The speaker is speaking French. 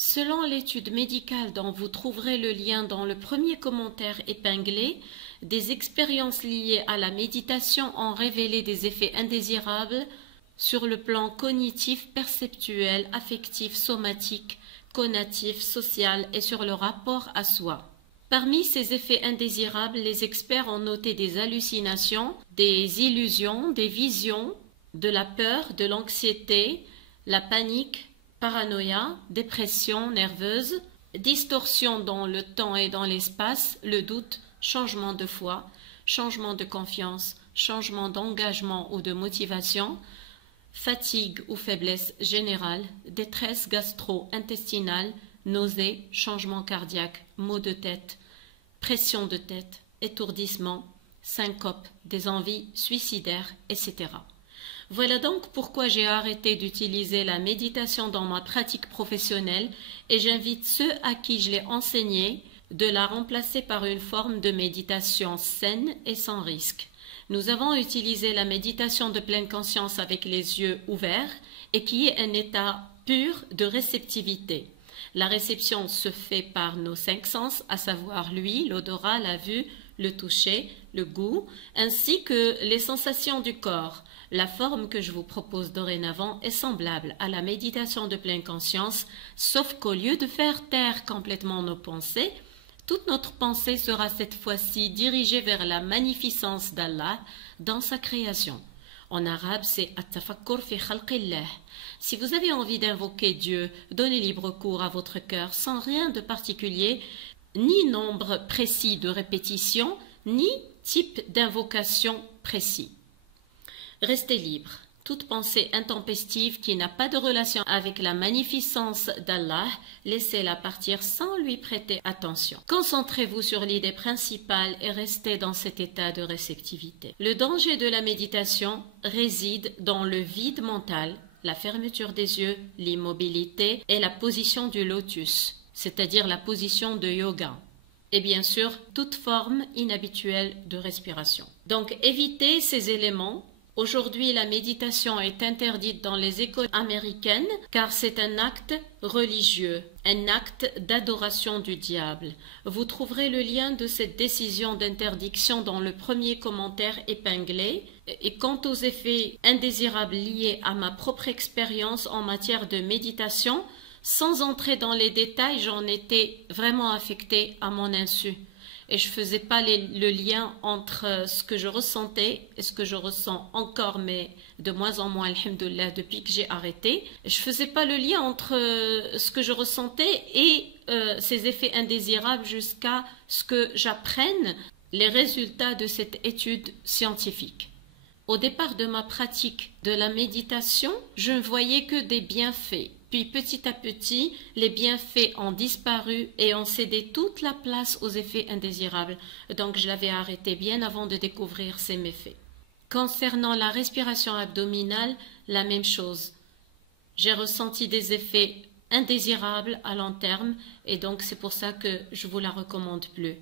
Selon l'étude médicale dont vous trouverez le lien dans le premier commentaire épinglé, des expériences liées à la méditation ont révélé des effets indésirables sur le plan cognitif, perceptuel, affectif, somatique, conatif, social et sur le rapport à soi. Parmi ces effets indésirables, les experts ont noté des hallucinations, des illusions, des visions, de la peur, de l'anxiété, la panique, paranoïa, dépression nerveuse, distorsion dans le temps et dans l'espace, le doute, changement de foi, changement de confiance, changement d'engagement ou de motivation, fatigue ou faiblesse générale, détresse gastro-intestinale, nausées, changement cardiaque, maux de tête, pression de tête, étourdissement, syncope, des envies suicidaires, etc. Voilà donc pourquoi j'ai arrêté d'utiliser la méditation dans ma pratique professionnelle et j'invite ceux à qui je l'ai enseignée de la remplacer par une forme de méditation saine et sans risque. Nous avons utilisé la méditation de pleine conscience avec les yeux ouverts et qui est un état pur de réceptivité. La réception se fait par nos 5 sens, à savoir l'ouïe, l'odorat, la vue, le toucher, le goût, ainsi que les sensations du corps. La forme que je vous propose dorénavant est semblable à la méditation de pleine conscience, sauf qu'au lieu de faire taire complètement nos pensées, toute notre pensée sera cette fois-ci dirigée vers la magnificence d'Allah dans sa création. En arabe, c'est at-tafakkur fi khalqillah. Si vous avez envie d'invoquer Dieu, donnez libre cours à votre cœur sans rien de particulier, ni nombre précis de répétitions, ni type d'invocation précis. Restez libre. Toute pensée intempestive qui n'a pas de relation avec la magnificence d'Allah, laissez-la partir sans lui prêter attention. Concentrez-vous sur l'idée principale et restez dans cet état de réceptivité. Le danger de la méditation réside dans le vide mental, la fermeture des yeux, l'immobilité et la position du lotus, c'est-à-dire la position de yoga. Et bien sûr, toute forme inhabituelle de respiration. Donc évitez ces éléments. Aujourd'hui, la méditation est interdite dans les écoles américaines car c'est un acte religieux, un acte d'adoration du diable. Vous trouverez le lien de cette décision d'interdiction dans le premier commentaire épinglé. Et quant aux effets indésirables liés à ma propre expérience en matière de méditation, sans entrer dans les détails, j'en étais vraiment affectée à mon insu. Et je ne faisais pas le lien entre ce que je ressentais et ce que je ressens encore, mais de moins en moins, alhamdoulilah, depuis que j'ai arrêté. Je ne faisais pas le lien entre ce que je ressentais et ces effets indésirables jusqu'à ce que j'apprenne les résultats de cette étude scientifique. Au départ de ma pratique de la méditation, je ne voyais que des bienfaits. Puis petit à petit, les bienfaits ont disparu et ont cédé toute la place aux effets indésirables. Donc je l'avais arrêté bien avant de découvrir ces méfaits. Concernant la respiration abdominale, la même chose. J'ai ressenti des effets indésirables à long terme et donc c'est pour ça que je ne vous la recommande plus.